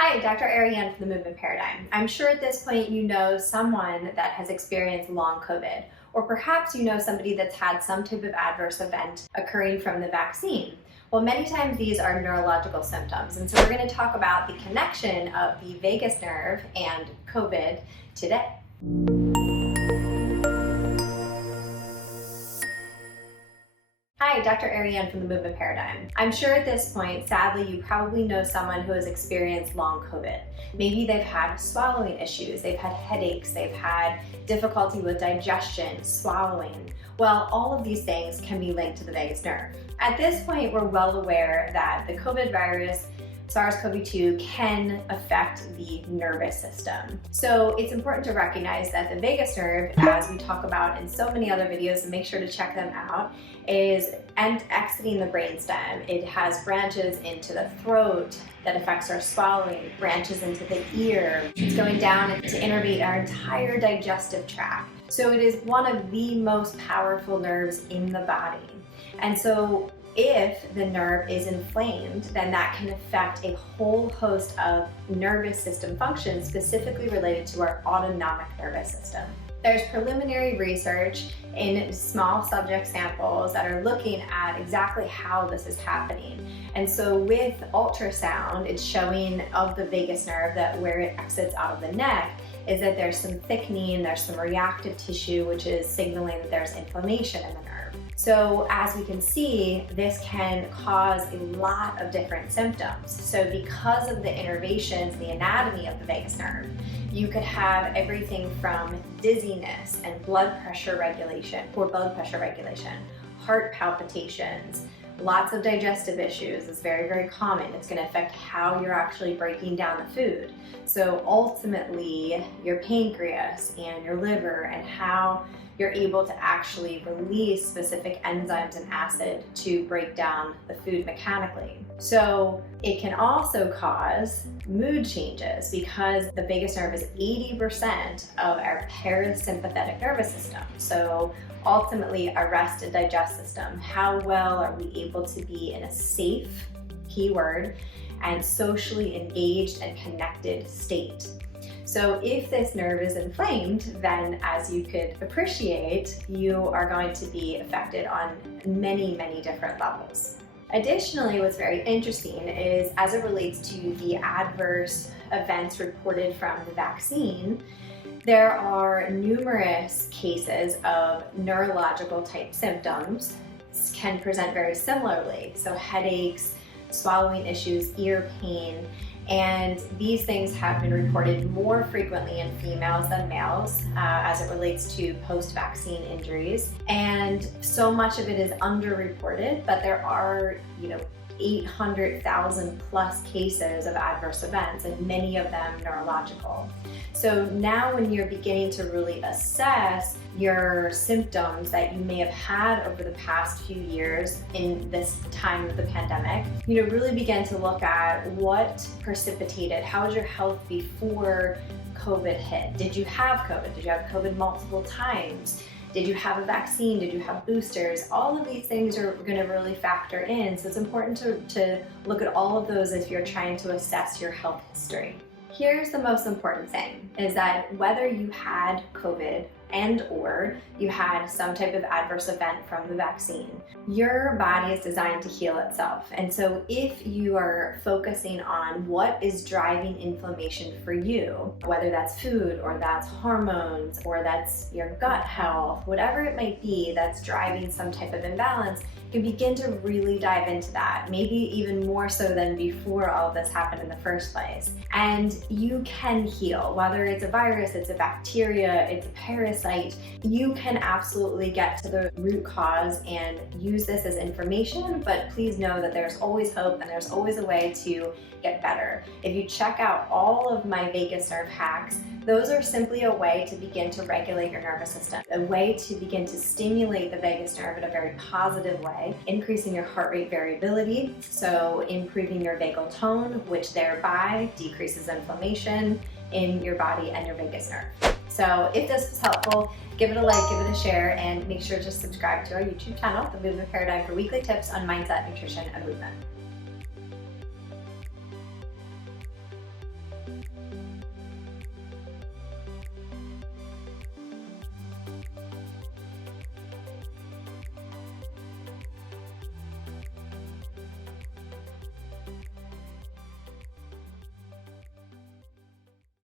Hi, Dr. Ariane from the Movement Paradigm. I'm sure at this point you know someone that has experienced long COVID, or perhaps you know somebody that's had some type of adverse event occurring from the vaccine. Well, many times these are neurological symptoms, and so we're going to talk about the connection of the vagus nerve and COVID today. Hi, Dr. Ariane from the Movement Paradigm. I'm sure at this point, sadly, you probably know someone who has experienced long COVID. Maybe they've had swallowing issues, they've had headaches, they've had difficulty with digestion, swallowing. Well, all of these things can be linked to the vagus nerve. At this point, we're well aware that the COVID virus, SARS-CoV-2, can affect the nervous system. So it's important to recognize that the vagus nerve, as we talk about in so many other videos, and make sure to check them out, is exiting the brainstem. It has branches into the throat that affects our swallowing, branches into the ear. It's going down to innervate our entire digestive tract. So it is one of the most powerful nerves in the body. And so if the nerve is inflamed, then that can affect a whole host of nervous system functions specifically related to our autonomic nervous system. There's preliminary research in small subject samples that are looking at exactly how this is happening. And so with ultrasound, it's showing of the vagus nerve that where it exits out of the neck is that there's some thickening, there's some reactive tissue, which is signaling that there's inflammation in the nerve. So as we can see, this can cause a lot of different symptoms. So because of the innervations, the anatomy of the vagus nerve, you could have everything from dizziness and blood pressure regulation, poor blood pressure regulation, heart palpitations, lots of digestive issues. It's very, very common. It's going to affect how you're actually breaking down the food. So ultimately, your pancreas and your liver and how you're able to actually release specific enzymes and acid to break down the food mechanically. So it can also cause mood changes because the vagus nerve is 80% of our parasympathetic nervous system. So ultimately our rest and digest system. How well are we able to be in a safe, keyword, and socially engaged and connected state? So if this nerve is inflamed, then as you could appreciate, you are going to be affected on many, many different levels. Additionally, what's very interesting is as it relates to the adverse events reported from the vaccine, there are numerous cases of neurological type symptoms can present very similarly. So headaches, swallowing issues, ear pain, and these things have been reported more frequently in females than males as it relates to post-vaccine injuries. And so much of it is underreported, but there are, 800,000 plus cases of adverse events, and many of them neurological. So now when you're beginning to really assess your symptoms that you may have had over the past few years in this time of the pandemic, really begin to look at what precipitated, how was your health before COVID hit? Did you have COVID? Did you have COVID multiple times? Did you have a vaccine? Did you have boosters? All of these things are going to really factor in. So it's important to look at all of those if you're trying to assess your health history. Here's the most important thing, is that whether you had COVID and or you had some type of adverse event from the vaccine, your body is designed to heal itself. And so if you are focusing on what is driving inflammation for you, whether that's food or that's hormones or that's your gut health, whatever it might be that's driving some type of imbalance, you can begin to really dive into that, maybe even more so than before all of this happened in the first place. And you can heal, whether it's a virus, it's a bacteria, it's a parasite, you can absolutely get to the root cause and use this as information, but please know that there's always hope and there's always a way to get better. If you check out all of my vagus nerve hacks, those are simply a way to begin to regulate your nervous system, a way to begin to stimulate the vagus nerve in a very positive way, increasing your heart rate variability, so improving your vagal tone, which thereby decreases inflammation in your body and your vagus nerve. So if this was helpful, give it a like, give it a share, and make sure to subscribe to our YouTube channel, The Movement Paradigm, for weekly tips on mindset, nutrition, and movement.